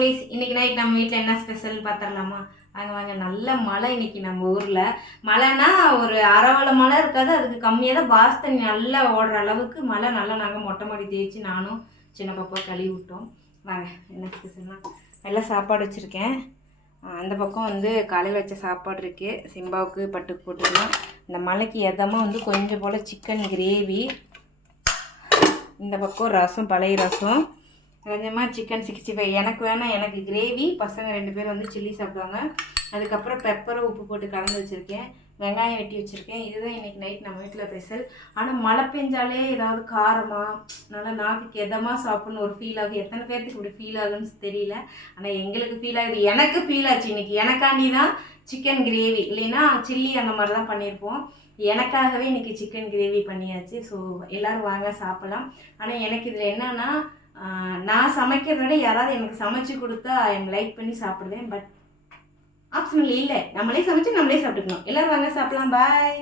Families, இன்னைக்கு night நம்ம வீட்டில் என்ன ஸ்பெஷல் பார்த்துடலாமா? வாங்க வாங்க. நல்ல மழை இன்னைக்கு நம்ம ஊரில். மழைனா ஒரு அரவளை மழை இருக்காது, அதுக்கு கம்மியாக தான் பாஸ் தண்ணி நல்லா ஓடுற அளவுக்கு மழை. நல்லா நாங்கள் மொட்டை மாடி தேய்ச்சி நானும் சின்ன பாப்பா கழுவி விட்டோம். வாங்க என்ன ஸ்பெஷல்னா எல்லாம் சாப்பாடு வச்சுருக்கேன். அந்த பக்கம் வந்து காலையில் வச்ச சாப்பாடு இருக்குது, சிம்பாவுக்கு பட்டுக்கு போட்டுக்கலாம். இந்த மலைக்கு எதமாக வந்து கொஞ்சம் போல் சிக்கன் கிரேவி, இந்த பக்கம் ரசம், பழைய ரசம், கொஞ்சமாக சிக்கன் 65. எனக்கு வேணால் எனக்கு கிரேவி, பசங்க 2 பேர் வந்து சில்லி சாப்பிடுவாங்க. அதுக்கப்புறம் பெப்பரை உப்பு போட்டு கலந்து வச்சுருக்கேன், வெங்காயம் வெட்டி வச்சுருக்கேன். இதுதான் இன்றைக்கி நைட் நம்ம வீட்டில் ஸ்பெஷல். ஆனால் மழை பெஞ்சாலே ஏதாவது காரமாக நல்லா நாக்குக்கு எதமாக சாப்பிட்ணும் ஒரு ஃபீல் ஆகும். எத்தனை பேர்த்துக்கு இப்படி ஃபீல் ஆகுன்னு தெரியல, ஆனால் எங்களுக்கு ஃபீல் ஆகுது. எனக்கு ஃபீல் ஆச்சு இன்றைக்கி. எனக்காண்டி தான் சிக்கன் கிரேவி, இல்லைன்னா சில்லி அந்த மாதிரி தான் பண்ணியிருப்போம். எனக்காகவே இன்றைக்கி சிக்கன் கிரேவி பண்ணியாச்சு. ஸோ எல்லோரும் வாங்க சாப்பிட்லாம். ஆனால் எனக்கு இதில் என்னென்னா, நான் சமைக்கிறத விட யாராவது எனக்கு சமைச்சு கொடுத்தா எனக்கு லைக் பண்ணி சாப்பிடுவேன். பட் ஆப்ஷனல் இல்லை, நம்மளே சமைச்சு நம்மளே சாப்பிட்டுக்கணும். எல்லோரும் வாங்க சாப்பிட்லாம். பாய்.